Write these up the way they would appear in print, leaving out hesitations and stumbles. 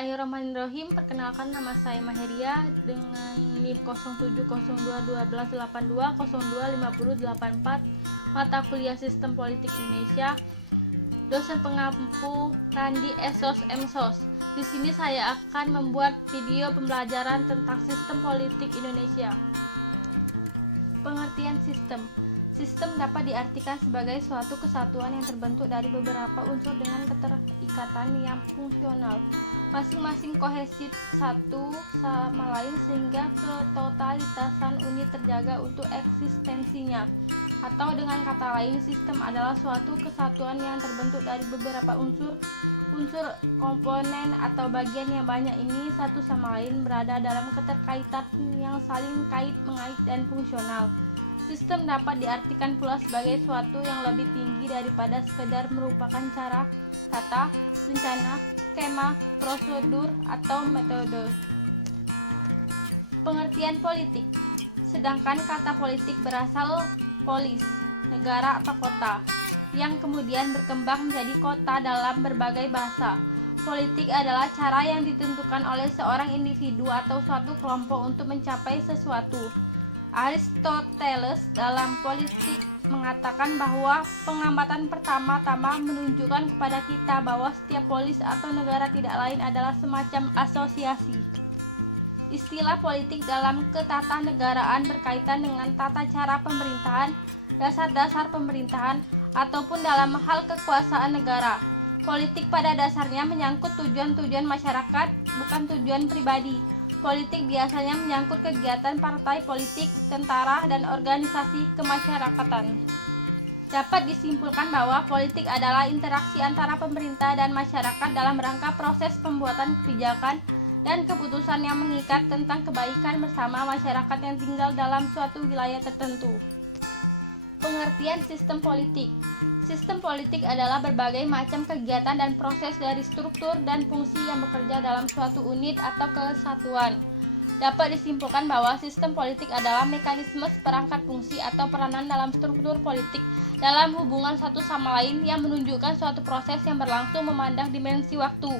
Bismillahirrahmanirrahim. Perkenalkan, nama saya Maheria dengan NIM 07021282025084, mata kuliah Sistem Politik Indonesia. Dosen pengampu Randi Esos Msos. Di sini saya akan membuat video pembelajaran tentang sistem politik Indonesia. Pengertian sistem. Sistem dapat diartikan sebagai suatu kesatuan yang terbentuk dari beberapa unsur dengan keterikatan yang fungsional, masing-masing kohesif satu sama lain sehingga ketotalitasan unit terjaga untuk eksistensinya. Atau dengan kata lain, sistem adalah suatu kesatuan yang terbentuk dari beberapa unsur komponen atau bagian yang banyak ini satu sama lain berada dalam keterkaitan yang saling kait-mengait dan fungsional. Sistem dapat diartikan pula sebagai suatu yang lebih tinggi daripada sekedar merupakan cara, tata, rencana, skema, prosedur, atau metode. Pengertian politik. Sedangkan kata politik berasal polis, negara atau kota, yang kemudian berkembang menjadi kota dalam berbagai bahasa. Politik adalah cara yang ditentukan oleh seorang individu atau suatu kelompok untuk mencapai sesuatu. Aristoteles dalam Politik mengatakan bahwa pengamatan pertama-tama menunjukkan kepada kita bahwa setiap polis atau negara tidak lain adalah semacam asosiasi. Istilah politik dalam ketatanegaraan berkaitan dengan tata cara pemerintahan, dasar-dasar pemerintahan, ataupun dalam hal kekuasaan negara. Politik pada dasarnya menyangkut tujuan-tujuan masyarakat, bukan tujuan pribadi. Politik biasanya menyangkut kegiatan partai politik, tentara, dan organisasi kemasyarakatan. Dapat disimpulkan bahwa politik adalah interaksi antara pemerintah dan masyarakat dalam rangka proses pembuatan kebijakan dan keputusan yang mengikat tentang kebaikan bersama masyarakat yang tinggal dalam suatu wilayah tertentu. Pengertian sistem politik. Sistem politik adalah berbagai macam kegiatan dan proses dari struktur dan fungsi yang bekerja dalam suatu unit atau kesatuan. Dapat disimpulkan bahwa sistem politik adalah mekanisme seperangkat fungsi atau peranan dalam struktur politik dalam hubungan satu sama lain yang menunjukkan suatu proses yang berlangsung memandang dimensi waktu.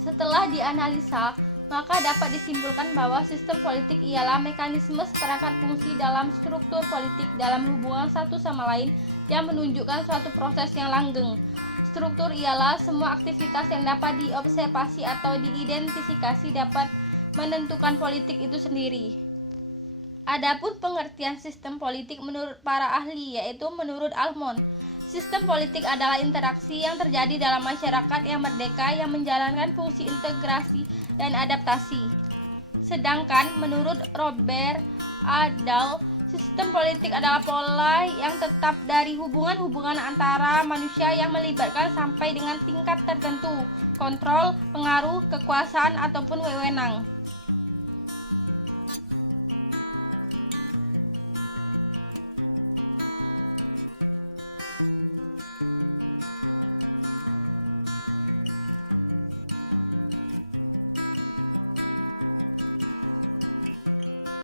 Setelah dianalisa, maka dapat disimpulkan bahwa sistem politik ialah mekanisme seperangkat fungsi dalam struktur politik dalam hubungan satu sama lain yang menunjukkan suatu proses yang langgeng. Struktur ialah semua aktivitas yang dapat diobservasi atau diidentifikasi dapat menentukan politik itu sendiri. Adapun pengertian sistem politik menurut para ahli, yaitu menurut Almond, sistem politik adalah interaksi yang terjadi dalam masyarakat yang merdeka yang menjalankan fungsi integrasi dan adaptasi. Sedangkan menurut Robert A. Dahl, sistem politik adalah pola yang tetap dari hubungan-hubungan antara manusia yang melibatkan sampai dengan tingkat tertentu, kontrol, pengaruh, kekuasaan, ataupun wewenang.